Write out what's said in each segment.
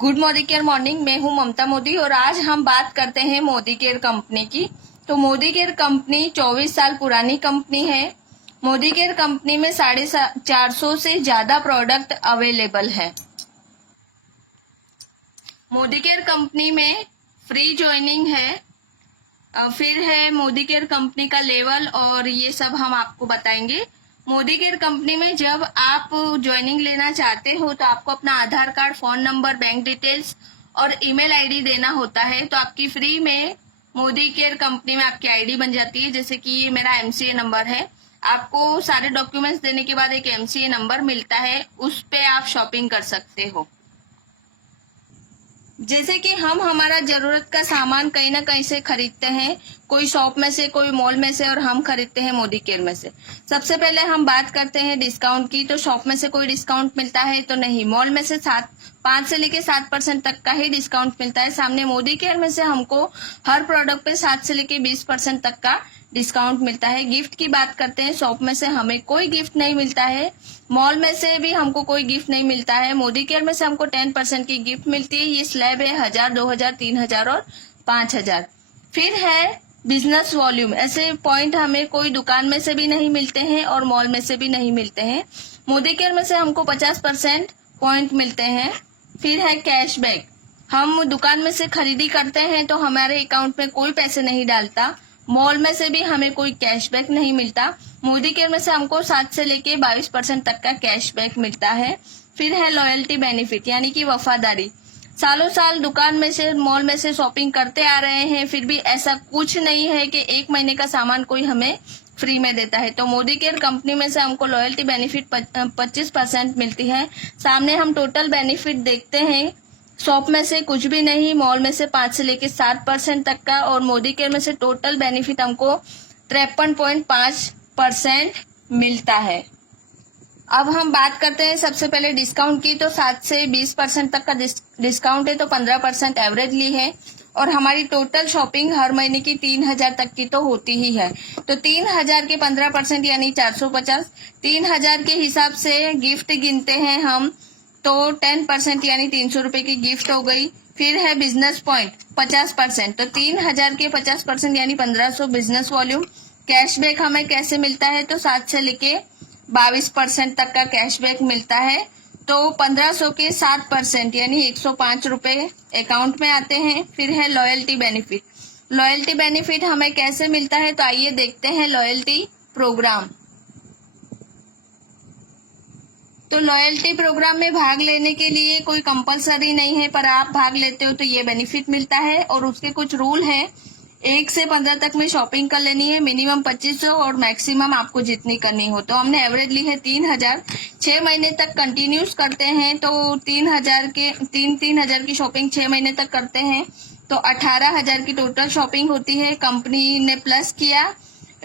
Good Modi care morning. मैं हूं ममता मोदी और आज हम बात करते हैं मोदी केयर कंपनी की। तो मोदी केयर कंपनी 24 साल पुरानी कंपनी है। मोदी केयर कंपनी में 450 से ज्यादा प्रोडक्ट अवेलेबल है। मोदी केयर कंपनी में फ्री ज्वाइनिंग है। फिर है मोदी केयर कंपनी का लेवल और ये सब हम आपको बताएंगे। मोदी केयर कंपनी में जब आप ज्वाइनिंग लेना चाहते हो तो आपको अपना Aadhaar card, phone number, bank details और ईमेल आईडी देना होता है। तो आपकी फ्री में मोदी केयर कंपनी में आपकी आईडी बन जाती है। जैसे कि ये मेरा एमसीए नंबर है। आपको सारे डॉक्यूमेंट्स देने के बाद एक एमसीए नंबर मिलता है, उस पे आप शॉपिंग कर सकते हो। जैसे कि हम हमारा जरूरत का सामान कहीं ना कहीं से खरीदते हैं, कोई शॉप में से, कोई मॉल में से, और हम खरीदते हैं मोदी केयर में से। सबसे पहले हम बात करते हैं डिस्काउंट की। तो शॉप में से कोई डिस्काउंट मिलता है तो नहीं, मॉल में से 5 से लेके 7% तक का ही डिस्काउंट मिलता है। सामने मोदी केयर में से हमको हर प्रोडक्ट पे 7 से लेके 20% तक का डिस्काउंट मिलता है। गिफ्ट की बात करते हैं, शॉप में से हमें कोई गिफ्ट नहीं मिलता है, मॉल में से भी हमको कोई गिफ्ट नहीं मिलता है। मोदी केयर में से हमको 10% की गिफ्ट मिलती है। ये स्लैब है 1000, 2000, 3000 और 5000। फिर है बिजनेस वॉल्यूम। ऐसे पॉइंट हमें कोई दुकान में से भी नहीं मिलते हैं और मॉल में से भी नहीं मिलते हैं। मोदी केयर में से हमको 50% पॉइंट मिलते हैं। फिर है कैशबैक। हम दुकान में से खरीदी करते हैं तो हमारे अकाउंट में कोई पैसे नहीं डालता, मॉल में से भी हमें कोई कैशबैक नहीं मिलता। मोदी केयर में से हमको 7 से लेके 22% तक का कैशबैक मिलता है। फिर है लॉयल्टी बेनिफिट, यानी कि वफादारी। सालों साल दुकान में से, मॉल में से शॉपिंग करते आ रहे हैं, फिर भी ऐसा कुछ नहीं है कि 1 महीने का सामान कोई हमें फ्री में देता है। तो मोदी केयर कंपनी में से हमको लॉयल्टी बेनिफिट 25% मिलती है। सामने हम टोटल बेनिफिट देखते हैं, शॉप में से कुछ भी नहीं, मॉल में से 5 से लेके 7% तक का, और मोदी केयर में से टोटल बेनिफिट हमको 53.5% मिलता है। अब हम बात करते हैं सबसे पहले डिस्काउंट की। तो 7 से 20% तक का डिस्काउंट है, तो 15% एवरेजली है। और हमारी टोटल शॉपिंग हर महीने की 3000 तक की तो होती ही है। तो 3000 के 15% यानी 450। 3000 के हिसाब से गिफ्ट गिनते हैं हम, तो 10% यानी 300 रुपए की गिफ्ट हो गई। फिर है बिजनेस पॉइंट 50%। तो 3000 के 50% यानी 1500 बिजनेस वॉल्यूम। कैशबैक हमें कैसे मिलता है, तो 7 से लेके 22% तक का कैशबैक मिलता है। तो 1500 के 7% यानी 105 रुपए अकाउंट में आते हैं। फिर है लॉयल्टी बेनिफिट। लॉयल्टी बेनिफिट हमें कैसे मिलता है, तो आइए देखते हैं लॉयल्टी प्रोग्राम। तो लॉयल्टी प्रोग्राम में भाग लेने के लिए कोई कंपलसरी नहीं है, पर आप भाग लेते हो तो ये बेनिफिट मिलता है। और उसके कुछ रूल हैं। 1 से 15 तक में शॉपिंग कर लेनी है, मिनिमम 2500 और मैक्सिमम आपको जितनी करनी हो। तो हमने एवरेज ली है 3000। 6 महीने तक कंटिन्यूस करते हैं तो 3000 की शॉपिंग 6 महीने तक करते हैं तो 18000 की टोटल शॉपिंग होती है। कंपनी ने प्लस किया,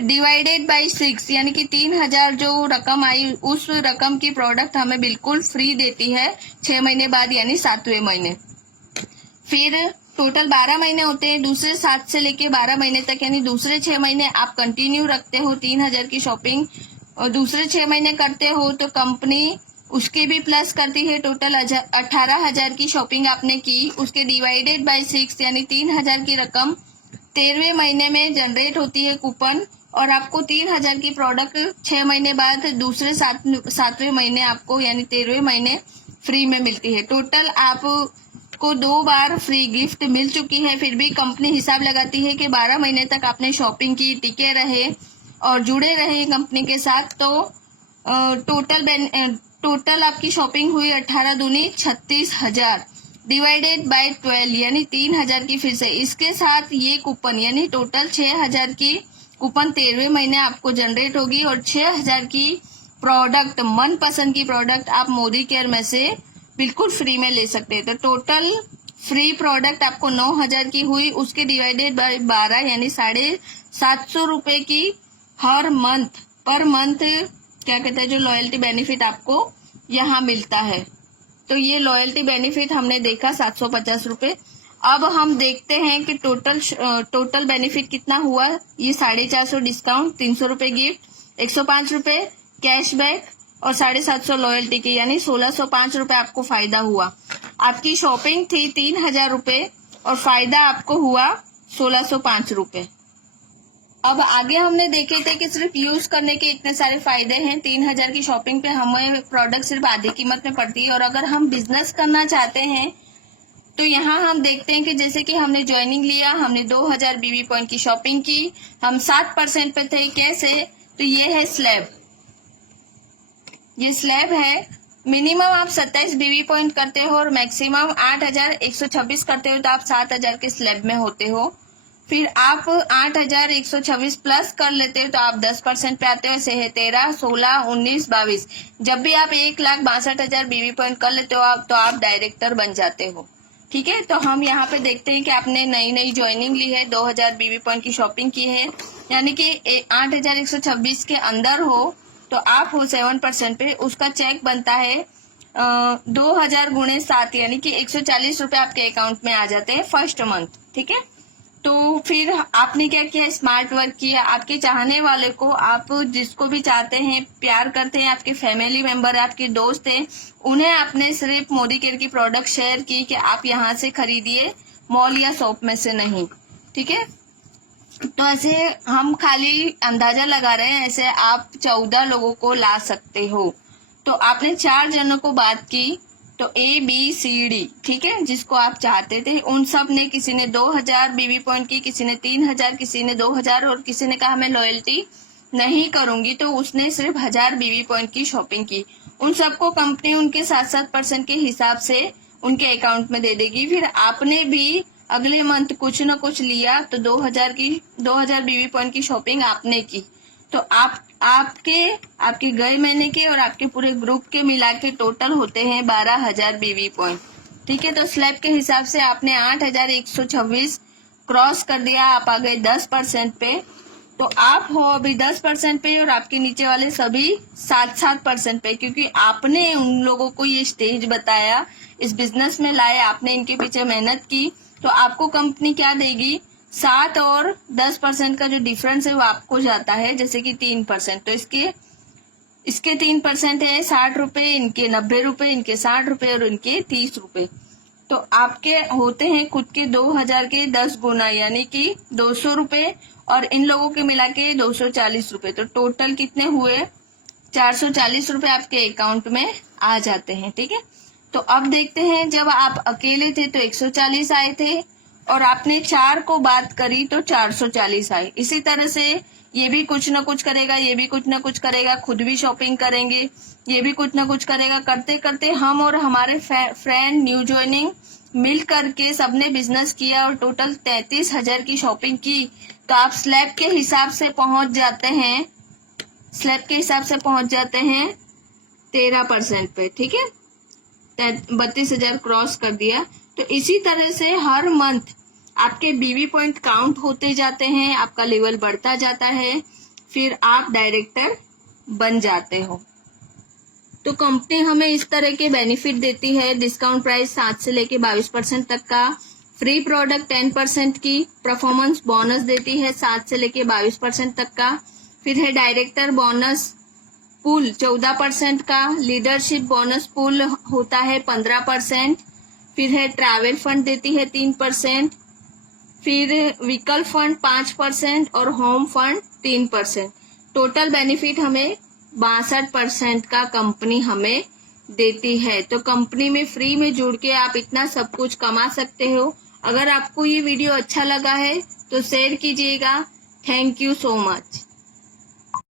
डिवाइडेड बाय 6 यानी कि 3000 जो रकम आई, उस रकम की प्रोडक्ट हमें बिल्कुल फ्री देती है 6 महीने बाद यानी 7वें महीने। फिर टोटल 12 महीने होते हैं, दूसरे 7 से लेके 12 महीने तक, यानी दूसरे 6 महीने आप कंटिन्यू रखते हो 3000 की शॉपिंग और दूसरे 6 महीने करते हो तो कंपनी उसके भी प्लस करती है। टोटल 18000 की शॉपिंग आपने की, उसके डिवाइडेड बाय 6 यानी 3000 की रकम 13वें महीने में जनरेट होती है कूपन, और आपको 3000 की प्रोडक्ट 6 महीने बाद दूसरे 7वें महीने आपको यानी 13वें महीने फ्री में मिलती है। टोटल आपको 2 बार फ्री गिफ्ट मिल चुकी है। फिर भी कंपनी हिसाब लगाती है कि 12 महीने तक आपने शॉपिंग की, टिके रहे और जुड़े रहे कंपनी के साथ, तो टोटल आपकी शॉपिंग हुई 18 दूनी 36,000 डिवाइडेड बाय 12 यानी 3000 की। फिर से इसके साथ ये कूपन यानी टोटल 6000 की कूपन 13वें महीने आपको जनरेट होगी, और 6000 की प्रोडक्ट, मनपसंद की प्रोडक्ट आप मोदी केयर में से बिल्कुल फ्री में ले सकते हैं। तो टोटल फ्री प्रोडक्ट आपको 9000 की हुई, उसके डिवाइडेड बाय 12 यानी 750 रुपए की हर मंथ, पर मंथ क्या कहते हैं, जो लॉयल्टी बेनिफिट आपको यहाँ मिलता है। तो ये लॉयल्टी बेनिफिट हमने देखा 750 रुपए। अब हम देखते हैं कि टोटल बेनिफिट कितना हुआ। ये 450 डिस्काउंट, 300 रुपए गिफ्ट, 105 रुपए कैशबैक और 750 लॉयल्टी के, यानी 1605 रुपए आपको फायदा हुआ। आपकी शॉपिंग थी 3000 रुपये और फायदा आपको हुआ 1605 रुपये। अब आगे हमने देखे थे कि सिर्फ यूज करने के इतने सारे फायदे हैं। 3000 की शॉपिंग पे हमें प्रोडक्ट सिर्फ आधी कीमत में पड़ती है। और अगर हम बिजनेस करना चाहते हैं तो यहाँ हम देखते हैं कि जैसे कि हमने ज्वाइनिंग लिया, हमने 2000 बीबी पॉइंट की शॉपिंग की, हम 7% पे थे। कैसे? तो ये है स्लैब, ये स्लैब है। मिनिमम आप 27 बीबी पॉइंट करते हो और मैक्सिमम 8126 करते हो तो आप 7000 के स्लैब में होते हो। फिर आप 8126 प्लस कर लेते हो तो आप 10% पे आते हो। ऐसे है 13, 16, 19, 22। जब भी आप 1,62,000 बीबी पॉइंट कर लेते हो तो आप डायरेक्टर बन जाते हो। ठीक है, तो हम यहाँ पे देखते हैं कि आपने नई ज्वाइनिंग ली है, 2000 बीबी पॉइंट की शॉपिंग की है, यानी कि 8126 के अंदर हो तो आप हो 7% पे। उसका चेक बनता है 2000 गुणे 7 यानी कि 140 रुपए आपके अकाउंट में आ जाते हैं फर्स्ट मंथ। ठीक है, तो फिर आपने क्या किया? स्मार्ट वर्क किया। आपके चाहने वाले को, आप जिसको भी चाहते हैं, प्यार करते हैं, आपके फैमिली मेंबर, आपके दोस्त हैं, उन्हें आपने सिर्फ मोदी केयर की प्रोडक्ट शेयर की कि आप यहाँ से खरीदिए, मॉल या शॉप में से नहीं। ठीक है, तो ऐसे हम खाली अंदाजा लगा रहे हैं, ऐसे आप 14 लोगों को ला सकते हो। तो आपने 4 जनों को बात की, तो ABCD, ठीक है, जिसको आप चाहते थे उन सब ने, किसी ने 2000 बीबी पॉइंट की, किसी ने 3000, किसी ने 2000 और किसी ने कहा मैं लॉयल्टी नहीं करूंगी तो उसने सिर्फ 1000 बीबी पॉइंट की शॉपिंग की। उन सबको कंपनी उनके 7% के हिसाब से उनके अकाउंट में दे देगी। फिर आपने भी अगले मंथ कुछ न कुछ लिया तो 2000 बीबी पॉइंट की शॉपिंग आपने की, तो आपके गए महीने के और आपके पूरे ग्रुप के मिला के टोटल होते हैं 12000 बीबी पॉइंट। ठीक है, तो स्लैब के हिसाब से आपने 8126 क्रॉस कर दिया, आप आ गए 10% पे। तो आप हो अभी 10% पे और आपके नीचे वाले सभी 7% पे, क्योंकि आपने उन लोगों को ये स्टेज बताया, इस बिजनेस में लाए, आपने इनके पीछे मेहनत की, तो आपको कंपनी क्या देगी? 7 और 10% का जो डिफरेंस है वो आपको जाता है, जैसे कि 3%। तो इसके 3% है 60 रुपए, इनके 90 रुपए, इनके 60 रुपए और इनके 30 रुपए। तो आपके होते हैं खुद के 2000 के 10 गुना, यानी कि 200 रुपए, और इन लोगों के मिला के 240 रुपए। तो टोटल कितने हुए? 440 रुपए आपके अकाउंट में आ जाते हैं। ठीक है, तो अब देखते हैं, जब आप अकेले थे तो 140 आए थे और आपने 4 को बात करी तो 440 आए। इसी तरह से ये भी कुछ न कुछ करेगा, ये भी कुछ न कुछ करेगा, खुद भी शॉपिंग करेंगे, ये भी कुछ न कुछ करेगा। करते करते हम और हमारे फ्रेंड न्यू ज्वाइनिंग मिल करके सबने बिजनेस किया और टोटल 33,000 की शॉपिंग की। तो आप स्लैब के हिसाब से पहुंच जाते हैं, 13% पे। ठीक है, 32,000 क्रॉस कर दिया। तो इसी तरह से हर मंथ आपके बीबी पॉइंट काउंट होते जाते हैं, आपका लेवल बढ़ता जाता है, फिर आप डायरेक्टर बन जाते हो। तो कंपनी हमें इस तरह के बेनिफिट देती है। डिस्काउंट प्राइस 7 से लेके 22% तक का, फ्री प्रोडक्ट 10% की, परफॉर्मेंस बोनस देती है 7 से लेके 22% तक का, फिर है डायरेक्टर बोनस पूल 14% का, लीडरशिप बोनस पूल होता है 15%, फिर है ट्रैवल फंड देती है 3%, फिर व्हीकल फंड 5% और होम फंड 3%। टोटल बेनिफिट हमें 62% का कंपनी हमें देती है। तो कंपनी में फ्री में जुड़ के आप इतना सब कुछ कमा सकते हो। अगर आपको ये वीडियो अच्छा लगा है तो शेयर कीजिएगा। Thank you so much.